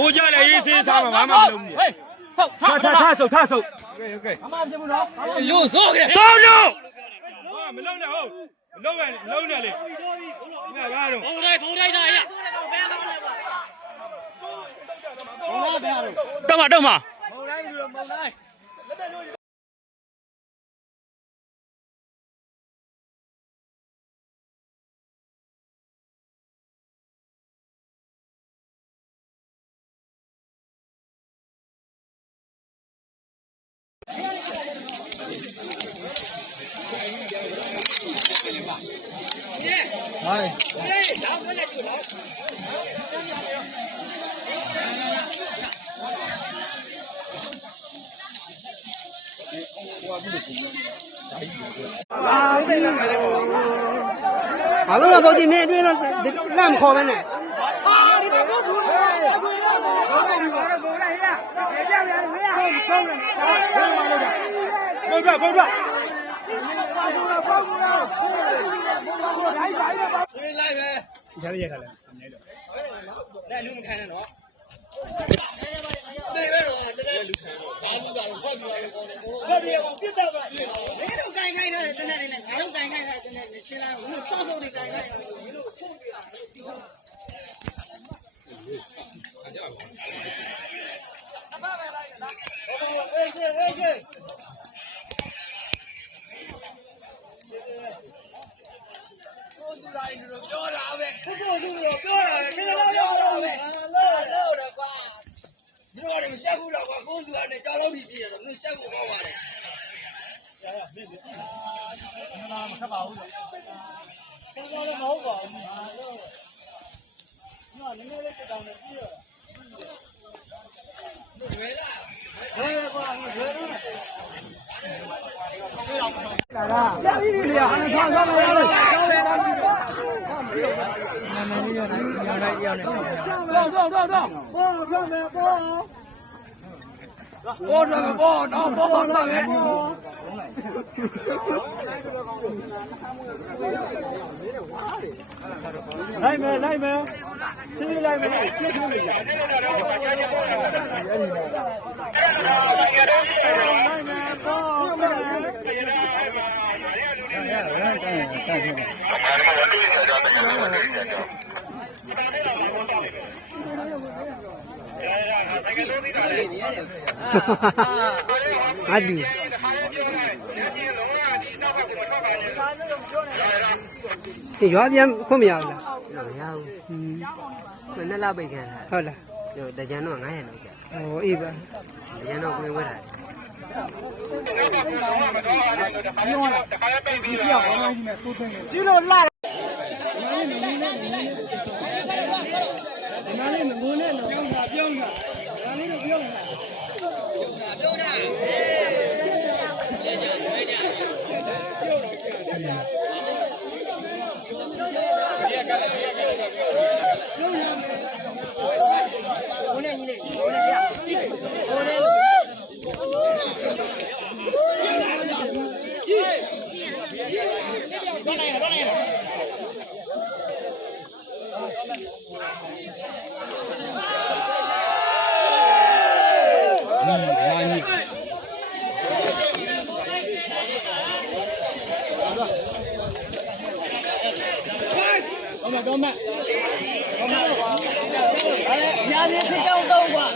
ကိုကြလည်းရေးစေးစားမှာဘာမှမလုပ်ဘူးဟေးထားဆုပ်โอเคဘာမှမဖြစ်ဘူးနော်လို့စိုးကြစိုးလို့ဟာမလုံးနဲ့ဟုတ်လုံးနဲ့လေငါဘာတော့ဘုံတိုင်းတာရတော့မှာဘုံတိုင်းလူတော့ဘုံတိုင်းဘာလို့လဲပေါ့ဒီနေ့အတွင်းတော့လမ်းမခေါ်ပဲနဲ့ဒီဘက်ဘူးအကျွေးတော့ဘောလိုက်ပြီဘောလိုက်ဟဲ့ကြောက်ရဟဲ့ဆုံးတယ်ဘုံပြကြားရရခါလဲနေတော့လက်လူမခံနဲ့နော်တေးပဲတော့တကယ်လူခံတော့ဘာလူကတော့ဖောက်ပြီးတော့ဖောက်ပြီးတော့ပြစ်တော့ပါမင်းတို့ကိုင်ခိုင်းတော့တနေ့နဲ့ငါတို့ကိုင်ခိုင်းတာတနေ့နဲ့ရှင်းလာဘူးလို့စောက်ဖို့နေကိုင်ခိုင်းတော့မင်းတို့ထုတ်ပြတာဒီတော့အဖပဲလိုက်လားအေးသူတိုင်းတို့ပြောတာပဲသူတို့ပြောတာခဏလောက်ပြောတာပဲလို့တော့ကွာဒီလိုလည်းမဆက်ဘူးတော့ကွာကိုယ်သူကနေကြောက်လို့ပြီးတယ်မင်းဆက်ဖို့ကောင်းပါတယ်ရရမင်းမခက်ပါဘူးတော့တော့လည်းမဟုတ်ပါဘူးနော်နည်းနည်းလေးတက်တောင်းနေပြီးတော့ဝဲလာဝဲကွာဝဲတော့လာရပြီလေအားနဲ့သွားမရလို့ကျောင်းလေတော့ပြီတော့နာမည်ရနေရောက်လိုက်ရောက်နေတော့ပြောမယ်ပေါ်တော့ပေါ်မယ်လိုက်မယ်သိလိုက်မယ်ပြည့်စုံနေကြအတူဒီရွာပြန်ခွင့်မရဘူးလားမရဘူးနှစ်လောက်ပိတ်ခံတာဟုတ်လားတကြံတော့900လောက်ကျဟိုအေးပါတကြံတော့ကိုယ်ဝဲတာကြီးလို့လာတော့မဲ့ညာနေစစ်ကြောင်းတော့ကွာ